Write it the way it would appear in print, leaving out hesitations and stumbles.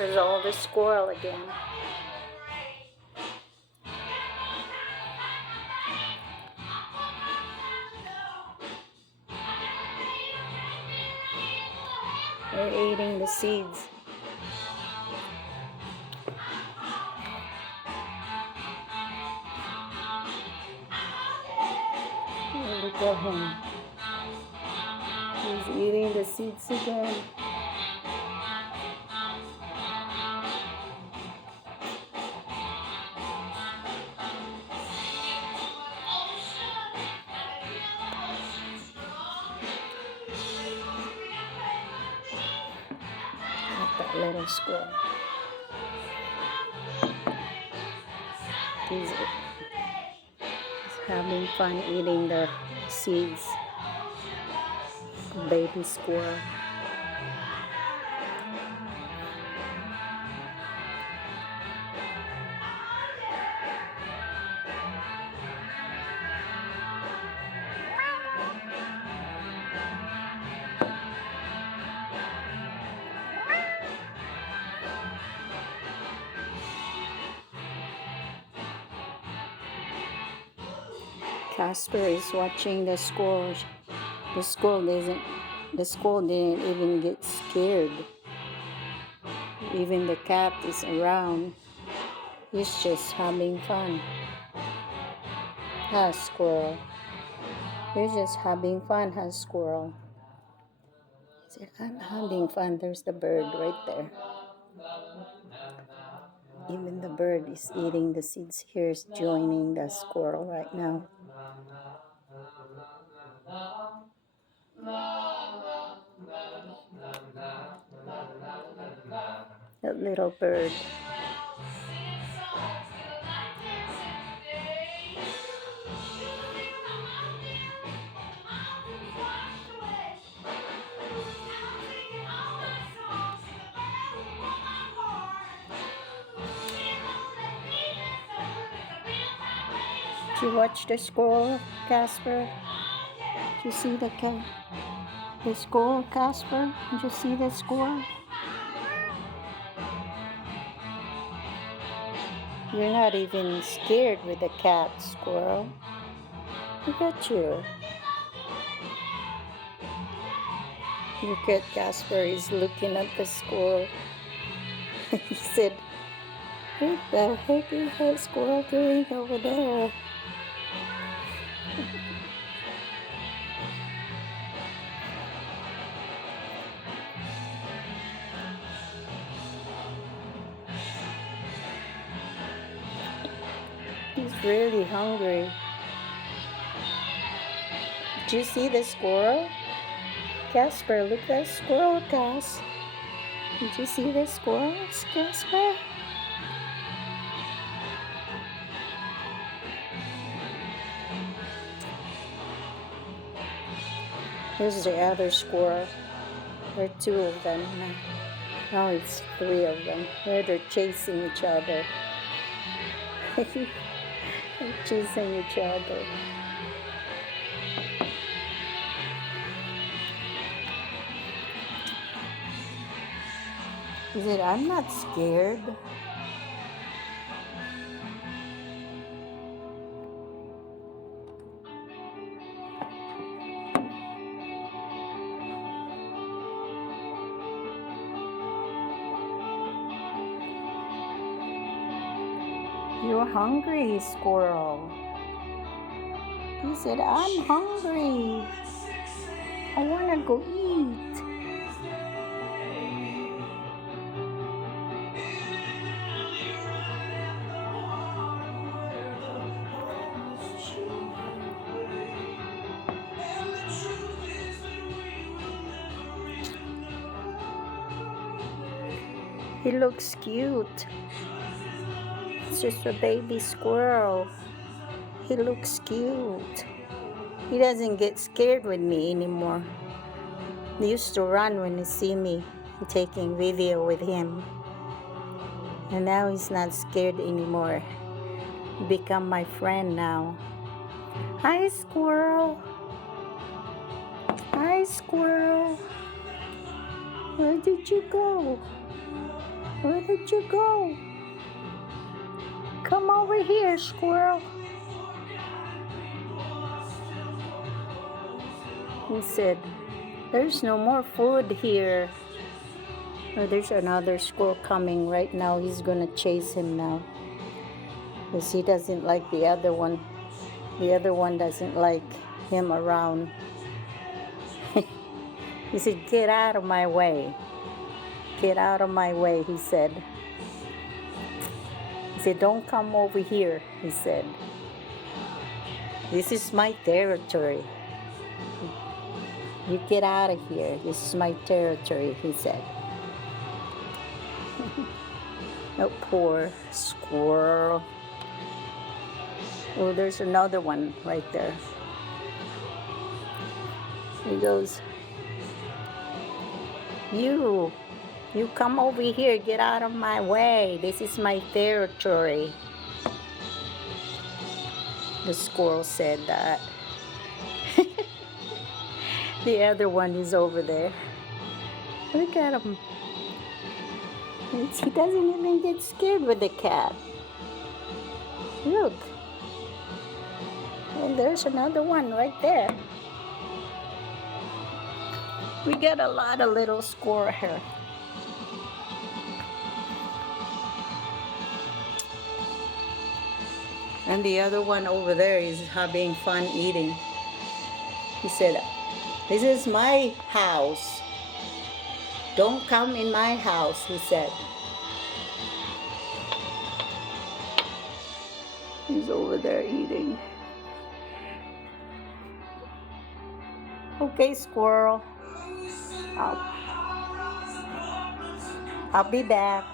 There's all the squirrel again. They're eating the seeds. Oh, look at him. He's eating the seeds again. That little squirrel. He's having fun eating the seeds. Baby squirrel. Casper is watching the squirrel. The squirrel didn't even get scared. Even the cat is around. He's just having fun. Huh, squirrel? You're just having fun, huh, squirrel? He said, I'm having fun. There's the bird right there. Even the bird is eating the seeds. Here's joining the squirrel right now. That little bird. Did you watch the squirrel, Casper? Did you see the squirrel, Casper? Did you see the squirrel? You're not even scared with the cat, squirrel. Look at you. Look at Casper. He's looking at the squirrel. He said, what the heck is that squirrel doing over there? He's really hungry. Did you see the squirrel? Casper, look at that squirrel, Cass. Did you see the squirrels, Casper? Here's the other squirrel. There are two of them now. Now it's three of them. They're chasing each other. They're chasing each other. He said, I'm not scared. You're hungry, squirrel. He said, I'm hungry. I want to go eat. He looks cute. It's just a baby squirrel. He looks cute. He doesn't get scared with me anymore. He used to run when he see me taking video with him. And now he's not scared anymore. He become my friend now. Hi, squirrel. Hi, squirrel. Where did you go? Where did you go? Come over here, squirrel. He said, there's no more food here. Oh, there's another squirrel coming right now. He's gonna chase him now. Because he doesn't like the other one. The other one doesn't like him around. He said, get out of my way. Get out of my way, he said. He said, don't come over here, he said. This is my territory. You get out of here. This is my territory, he said. Oh, poor squirrel. Oh, there's another one right there. He goes, you come over here, get out of my way. This is my territory. The squirrel said that. The other one is over there. Look at him. He doesn't even get scared with the cat. Look. And there's another one right there. We got a lot of little squirrel here. And the other one over there is having fun eating. He said, this is my house. Don't come in my house, he said. He's over there eating. Okay, squirrel. I'll be back.